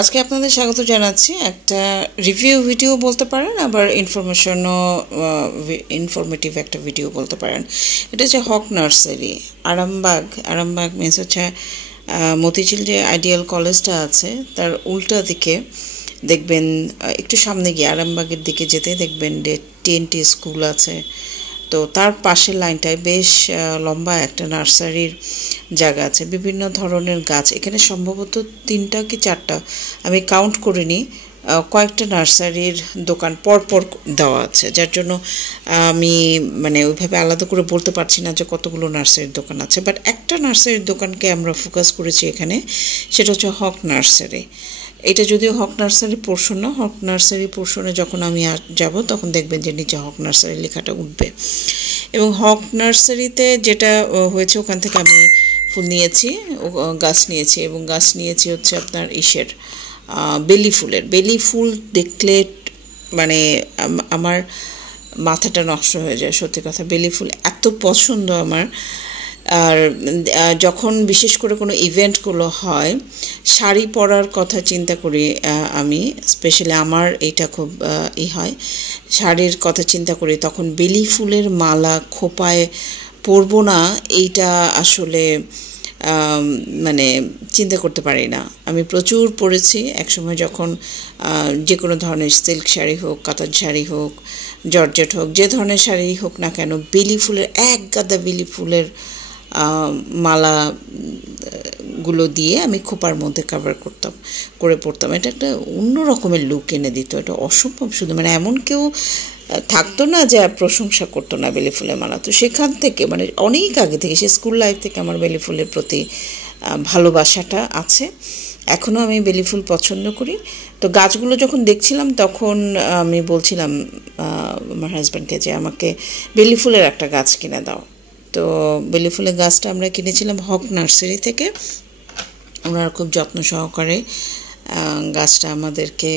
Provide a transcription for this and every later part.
আজকে আপনাদের স্বাগত জানাচ্ছি একটা রিভিউ ভিডিও বলতে পারেন, আবার ইনফরমেটিভ একটা ভিডিও বলতে পারেন। এটা হচ্ছে হক নার্সারি, আরামবাগ মিনস হচ্ছে মতিঝিল যে আইডিয়াল কলেজটা আছে তার উল্টা দিকে দেখবেন, একটু সামনে গিয়ে আরামবাগের দিকে যেতে দেখবেন যে টিএনটি স্কুল আছে। তো তার পাশের লাইনটায় বেশ লম্বা একটা নার্সারির জায়গা আছে, বিভিন্ন ধরনের গাছ। এখানে সম্ভবত 3টা কি 4টা, আমি কাউন্ট করিনি, কয়েকটা নার্সারির দোকান পরপর দেওয়া আছে, যার জন্য আমি ওইভাবে আলাদা করে বলতে পারছি না যে কতগুলো নার্সারির দোকান আছে। বাট একটা নার্সারির দোকানকে আমরা ফোকাস করেছি এখানে, সেটা হচ্ছে হক নার্সারি। এটা যদিও হক নার্সারি পোর্শন না, হক নার্সারি পোর্শনে যখন আমি যাব তখন দেখবেন যে নিচে হক নার্সারি লেখাটা উঠবে। এবং হক নার্সারিতে যেটা হয়েছে, ওখান থেকে আমি ফুল নিয়েছি, গাছ নিয়েছি, এবং গাছ নিয়েছি হচ্ছে আপনার বেলি ফুল দেখলে আমার মাথাটা নষ্ট হয়ে যায়, সত্যি কথা। বেলি ফুল এত পছন্দ আমার। আর যখন বিশেষ করে কোনো ইভেন্টগুলো হয়, শাড়ি পরার কথা চিন্তা করি আমি, স্পেশালি আমার এইটা খুব হয়, শাড়ির কথা চিন্তা করি, তখন বেলি ফুলের মালা খোপায় পরবো না, এইটা আসলে চিন্তা করতে পারি না। আমি প্রচুর পরেছি একসময়, যখন যে কোনো ধরনের সিল্ক শাড়ি হোক, কাতান শাড়ি হোক, জর্জেট হোক, যে ধরনের শাড়ি হোক না কেন, বেলি ফুলের এক গাদা বেলি ফুলের মালাগুলো দিয়ে আমি খোপার মধ্যে করে পড়তাম। এটা একটা অন্য রকমের লুক এনে দিত, এটা অসম্ভব। শুধু এমন কেউ থাকতো না যে প্রশংসা করতো না বেলি ফুলের মালা। তো সেখান থেকে অনেক আগে থেকে, সে স্কুল লাইফ থেকে আমার বেলি ফুলের প্রতি ভালোবাসাটা আছে। এখনও আমি বেলি ফুল পছন্দ করি। তো গাছগুলো যখন দেখছিলাম তখন আমি বলছিলাম আমার হাজব্যান্ডকে যে আমাকে বেলি ফুলের একটা গাছ কিনে দাও। তো বেলি ফুলের গাছটা আমরা কিনেছিলাম হক নার্সারি থেকে। ওনারা খুব যত্ন সহকারে গাছটা আমাদেরকে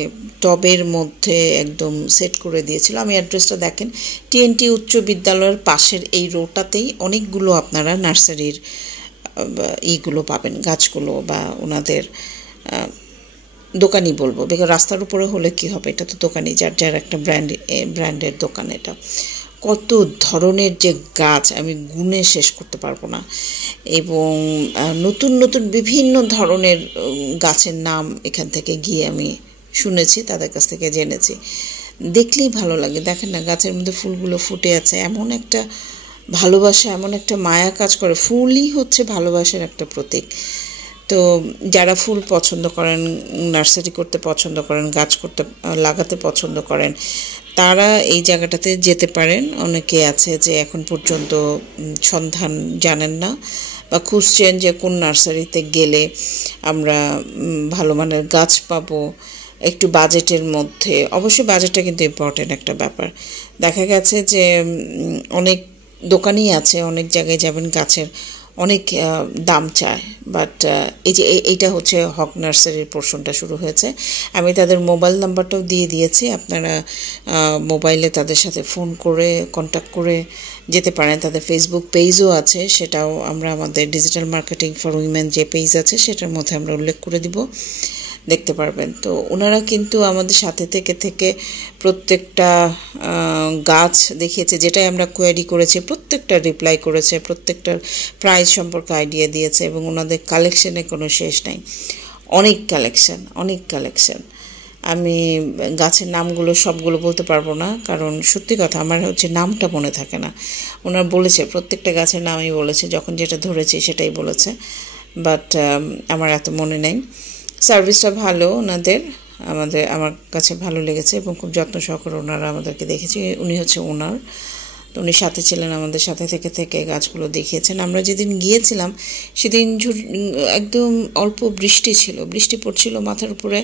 টবের মধ্যে একদম সেট করে দিয়েছিল। আমি অ্যাড্রেসটা দেখেন, টিএনটি উচ্চ বিদ্যালয়ের পাশের এই রোডটাতেই অনেকগুলো আপনারা নার্সারির ইগুলো পাবেন, গাছগুলো, বা ওনাদের দোকানই বলবো, বেকার রাস্তার উপরে হলে কি হবে, এটা তো দোকানই, যার একটা ব্র্যান্ডের দোকান। এটা কত ধরনের যে গাছ আমি গুণে শেষ করতে পারবো না, এবং নতুন নতুন বিভিন্ন ধরনের গাছের নাম এখান থেকে গিয়ে আমি শুনেছি, তাদের কাছ থেকে জেনেছি। দেখলেই ভালো লাগে। দেখেন না, গাছের মধ্যে ফুলগুলো ফুটে আছে, এমন একটা ভালোবাসা, এমন একটা মায়া কাজ করে। ফুলই হচ্ছে ভালোবাসার একটা প্রতীক। তো যারা ফুল পছন্দ করেন, নার্সারি করতে পছন্দ করেন, গাছ লাগাতে পছন্দ করেন, তারা এই জায়গাটাতে যেতে পারেন। অনেকে আছে যে এখন পর্যন্ত সন্ধান জানেন না, বা খুঁজছেন যে কোন নার্সারিতে গেলে আমরা ভালো মানের গাছ পাবো একটু বাজেটের মধ্যে। অবশ্যই বাজেটটা কিন্তু ইম্পর্টেন্ট একটা ব্যাপার। দেখা গেছে যে অনেক দোকানই আছে, অনেক জায়গায় যাবেন গাছের অনেক দাম চায়, বাট এইটা হচ্ছে হক নার্সারির পোর্শনটা শুরু হয়েছে। আমি তাদের মোবাইল নাম্বারটাও দিয়ে দিয়েছি, আপনারা মোবাইলে তাদের সাথে ফোন করে কন্ট্যাক্ট করে যেতে পারেন। তাদের ফেসবুক পেজও আছে, সেটাও আমরা আমাদের ডিজিটাল মার্কেটিং ফর উইমেন যে পেজ আছে সেটার মধ্যে আমরা উল্লেখ করে দিব, দেখতে পারবেন। তো ওনারা কিন্তু আমাদের সাথে থেকে প্রত্যেকটা গাছ দেখিয়েছে, যেটাই আমরা কোয়ারি করেছি প্রত্যেকটা রিপ্লাই করেছে, প্রত্যেকটার প্রাইস সম্পর্কে আইডিয়া দিয়েছে, এবং ওনাদের কালেকশানে কোনো শেষ নাই। অনেক কালেকশান। আমি গাছের নামগুলো সবগুলো বলতে পারবো না, কারণ সত্যি কথা আমার হচ্ছে নামটা মনে থাকে না। ওনারা বলেছে প্রত্যেকটা গাছের নামই বলেছে, যখন যেটা ধরেছি সেটাই বলেছে, বাট আমার এত মনে নেই। সার্ভিসটা ভালো ওনাদের, আমার কাছে ভালো লেগেছে, এবং খুব যত্ন সহকারে ওনারা আমাদেরকে দেখেছে। উনি হচ্ছে ওনার, তো উনি সাথে ছিলেন, আমাদের সাথে থেকে গাছগুলো দেখিয়েছেন। আমরা যেদিন গিয়েছিলাম সেদিন একদম অল্প বৃষ্টি পড়ছিল মাথার উপরে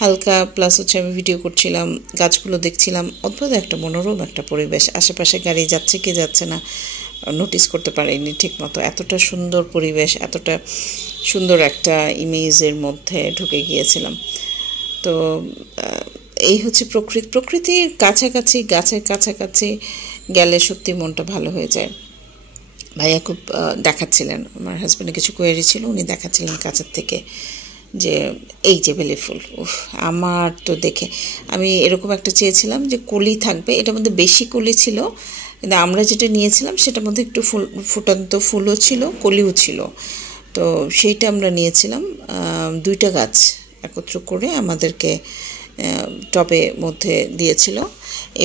হালকা, প্লাস হচ্ছে আমি ভিডিও করছিলাম, গাছগুলো দেখছিলাম। অদ্ভুত একটা মনোরম একটা পরিবেশ। আশেপাশে গাড়ি যাচ্ছে কি যাচ্ছে না নোটিস করতে পারিনি ঠিক মতো। এতটা সুন্দর পরিবেশ, এতটা সুন্দর একটা ইমেজের মধ্যে ঢুকে গিয়েছিলাম। তো এই হচ্ছে প্রকৃতির কাছাকাছি, গাছের কাছাকাছি গেলে সত্যি মনটা ভালো হয়ে যায়। ভাইয়া খুব দেখাচ্ছিলেন, আমার হাজব্যান্ডের কিছু কোয়েরি ছিল, উনি দেখাচ্ছিলেন কাছের থেকে যে এই যে বেলি ফুল, উফ আমার তো দেখে আমি এরকম একটা চেয়েছিলাম যে কলি থাকবে, এটার মধ্যে বেশি কলি ছিল, কিন্তু আমরা যেটা নিয়েছিলাম সেটার মধ্যে একটু ফুটান্ত ফুলও ছিল, কলিও ছিল। তো সেইটা আমরা নিয়েছিলাম। 2টা গাছ একত্র করে আমাদেরকে টবে মধ্যে দিয়েছিল।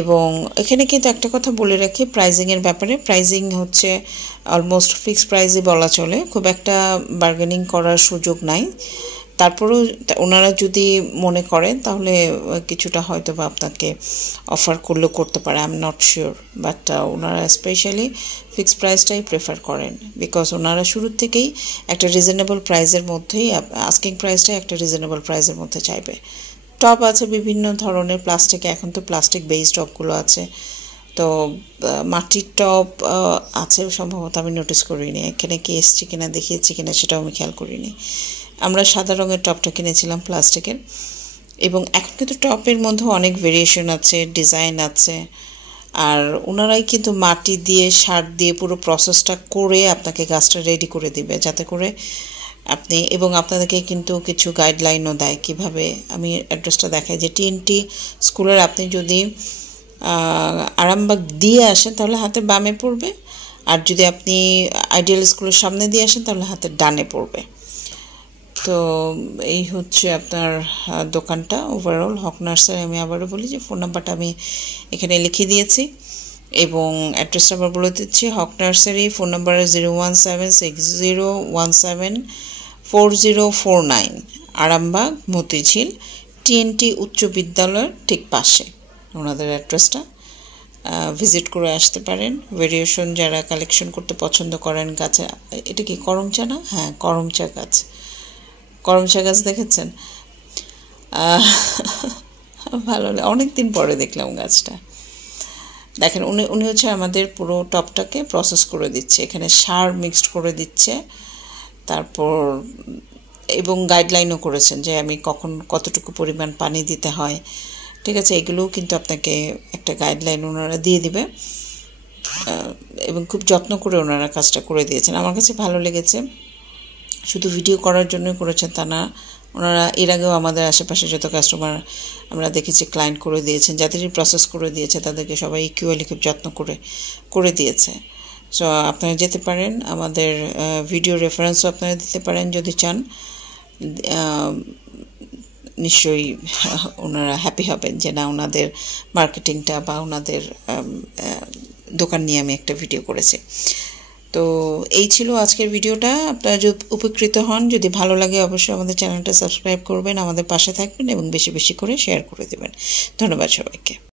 এবং এখানে কিন্তু একটা কথা বলে রাখি প্রাইজিংয়ের ব্যাপারে, প্রাইজিং হচ্ছে অলমোস্ট ফিক্সড প্রাইসই বলা চলে, খুব একটা বার্গেনিং করার সুযোগ নাই। তারপরেও ওনারা যদি মনে করেন তাহলে কিছুটা হয়তো বা আপনাকে অফার করলেও করতে পারে, I am not sure, but ওনারা স্পেশালি ফিক্সড প্রাইসটাই প্রেফার করেন, বিকজ ওনারা শুরুর থেকেই একটা রিজনেবল প্রাইসের মধ্যেই, আস্কিং প্রাইসটাই একটা রিজনেবল প্রাইসের মধ্যে চাইবে। টব আছে বিভিন্ন ধরনের প্লাস্টিক, এখন তো প্লাস্টিক বেসড টবগুলো আছে, তো মাটির টব আছে সম্ভবত, আমি নোটিস করিনি, এখানে কি এসছি কিনা দেখিয়েছি কিনা সেটাও আমি খেয়াল করিনি। আমরা সাদা রঙের টবটা কিনেছিলাম প্লাস্টিকের। এবং এখন কিন্তু টপের মধ্যে অনেক ভেরিয়েশন আছে, ডিজাইন আছে, আর ওনারাই কিন্তু মাটি দিয়ে সার দিয়ে পুরো প্রসেসটা করে আপনাকে গাছটা রেডি করে দিবে, যাতে করে আপনি, এবং আপনাদেরকে কিন্তু কিছু গাইডলাইনও দেয় কিভাবে। আমি অ্যাড্রেসটা দেখাই যে টিএনটি স্কুলের আপনি যদি আরামবাগ দিয়ে আসেন তাহলে হাতের বামে পড়বে, আর যদি আপনি আইডিয়াল স্কুলের সামনে দিয়ে আসেন তাহলে হাতের ডানে পড়বে। তো এই হচ্ছে আপনার দোকানটা ওভারঅল হক নার্সারি। আমি আবারও বলি যে ফোন নাম্বারটা আমি এখানে লিখে দিয়েছি এবং অ্যাড্রেসটা আবার বলে দিচ্ছি, Haque nursery, phone number 01760174049, Arambagh Motijheel, TNT উচ্চ বিদ্যালয়ের ঠিক পাশে ওনাদের অ্যাড্রেসটা। ভিজিট করে আসতে পারেন। ভেরিয়েশন যারা কালেকশন করতে পছন্দ করেন গাছে, এটা কি করমচা না? হ্যাঁ, করমচা গাছ, করমচা গাছ দেখেছেন? ভালো, অনেক দিন পরে দেখলাম গাছটা। দেখেন উনি হচ্ছে আমাদের পুরো টপটাকে প্রসেস করে দিচ্ছে, এখানে সার মিক্সড করে দিচ্ছে, তারপর এবং গাইডলাইনও করেছেন যে আমি কখন কতটুকু পরিমাণ পানি দিতে হয়, ঠিক আছে, এগুলোও কিন্তু আপনাকে একটা গাইডলাইন ওনারা দিয়ে দিবে, এবং খুব যত্ন করে ওনারা কাজটা করে দিয়েছেন। আমার কাছে ভালো লেগেছে। শুধু ভিডিও করার জন্যই করেছেন তা না, ওনারা এর আগেও আমাদের আশেপাশে যত কাস্টমার আমরা দেখেছি ক্লায়েন্ট করে দিয়েছেন, যাদেরই প্রসেস করে দিয়েছে তাদেরকে সবাই ইকুয়ালি খুব যত্ন করে দিয়েছে। সো আপনারা যেতে পারেন, আমাদের ভিডিও রেফারেন্সও আপনারা দিতে পারেন যদি চান, নিশ্চয়ই ওনারা হ্যাপি হবেন যে না ওনাদের মার্কেটিংটা বা ওনাদের দোকান নিয়ে আমি একটা ভিডিও করেছি। তো এই ছিল আজকের ভিডিওটা। আপনারা যদি উপকৃত হন, যদি ভালো লাগে অবশ্যই আমাদের চ্যানেলটা সাবস্ক্রাইব করবেন, আমাদের পাশে থাকবেন এবং বেশি বেশি করে শেয়ার করে দেবেন। ধন্যবাদ সবাইকে।